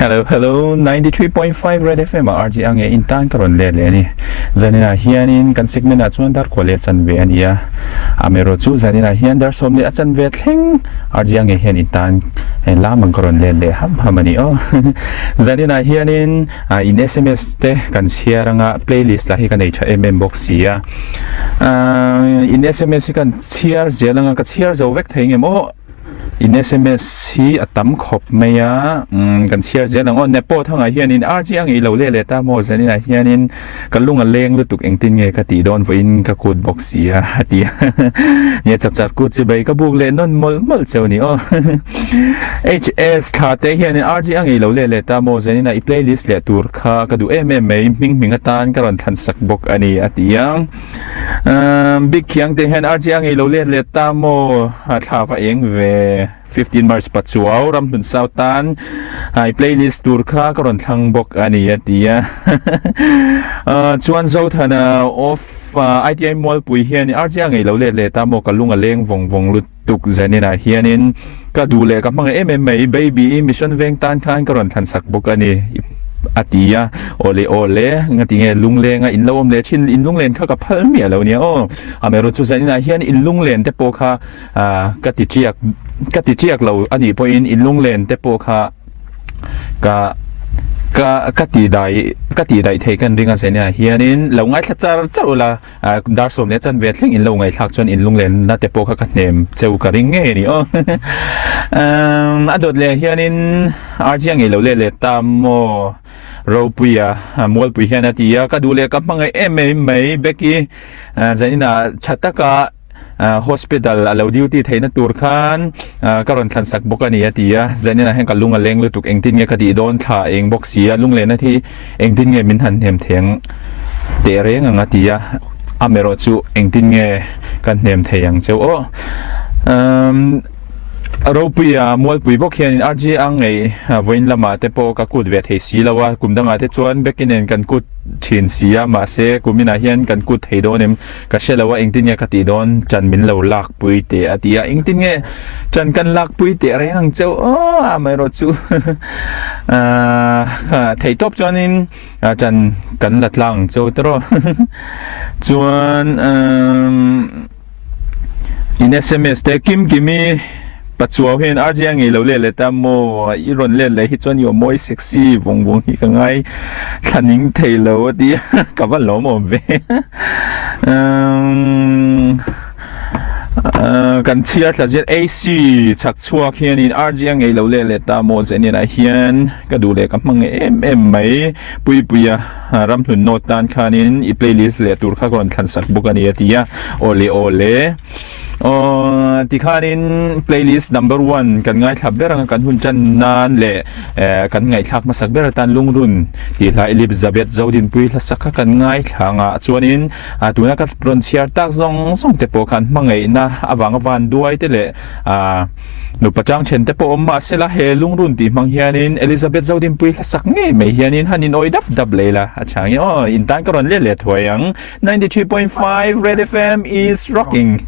Hello, 93.5 Red FM RG ang intan karon lele ni. Zanina hianin kan segment at suan dar kwale san ve ania. Amero chu zanina hian dar somni asan ve thleng RG ang hian intan lamang karon lele hamani o. Zanina hianin in SMS te kan share nga playlist lahi kan echa box sia. In SMS kan share jelang ka share zo vek theng emo in SMS hi atam khop maya kan share je lang on nepo thanga hian in RG ang ilo le ta mo zanina hian in kalunga leng lutuk engtin nge ka ti don vo in ka code box ya ti ye chap ku chi bai ka buk le non mol cheu ni o HS kha te hian in RG ang ilo le ta mo zanina I playlist le tur kha ka du mai ming atan karon than sak bok ani atiang big kyang te hian RG ang ilo le ta mo tha fa eng ve 15 March Patsuaw Ramdun Sautan ay playlist tour ka karon thang bok ani atia chuan zo thana of ITI mall pui hian RG ang ilo le ta mo kalunga leng vong lutuk zanina hianin kadule ka mga MMA baby mission veng tan khan karon than sak bok ani atia ole ngati nge lungle nga inlawom le chin inlunglen kha ka phal mi alo nia o amero chu zanina hian inlunglen te po kha kati chiak lo ani po in inlunglen te po kha ka kati dai thei kan ringa zenia hianin lo ngai thachar chaula dar som ne chan ve thleng in lo ngai thak chon inlunglen na te po kha ka hnem cheu ka ring nge ni o adot le hianin RG ang ilo le tam mo ropuya mol pu hian atia ka dule ka mangai mai beki zanina chataka hospital alo duty theina tur khan karon than sak bokani atia zanina hen kalunga leng lutuk engtin nge kadi don tha eng boxia lungle na thi engtin nge min han hem theng te reng anga tia amero chu engtin nge kan hnem theyang cheu o ropuya mol pui bok hian RG ang ei voin lama te po ka kut ve thei si lawa kumdanga te chuan bekinen kan kut thin sia ma se kumina hian kan kut thei donem ka shelawa engtin nge kati don chan min lo lak pui te atia engtin nge chan kan lak pui te reng cheu o amero chu thei top chuanin chan kan latlang cheu tro chuan in SMS te kimi Patsuaw hian RG ang ilo le ta mo iron le hi chuan yo moi sexy vong hi ka ngai thaning theilo ti ka van lo mo ve kan chia thla jet AC chak chuak hian in RG ang ilo le ta mo zenina hian ka du le ka mang mai puya ram hlun not tan khanin I playlist le tur kha kon than sak bukani atia ole tikhanin playlist number 1 kan ngai thlap berang kan hun chan nan le kan ngai thak masak ber tan lungrun ti la Elizabeth Zodin pui la sakha kan ngai thanga chuanin tuna ka pronunciar tak zong te po kan mangai na awang van duai te le nu pachang chen te po ma sela he lungrun ti manghianin Elizabeth Zodin pui la sak nge me hianin hanin oi dap lela achang in tan karon le thoyang 93.5 Red FM is rocking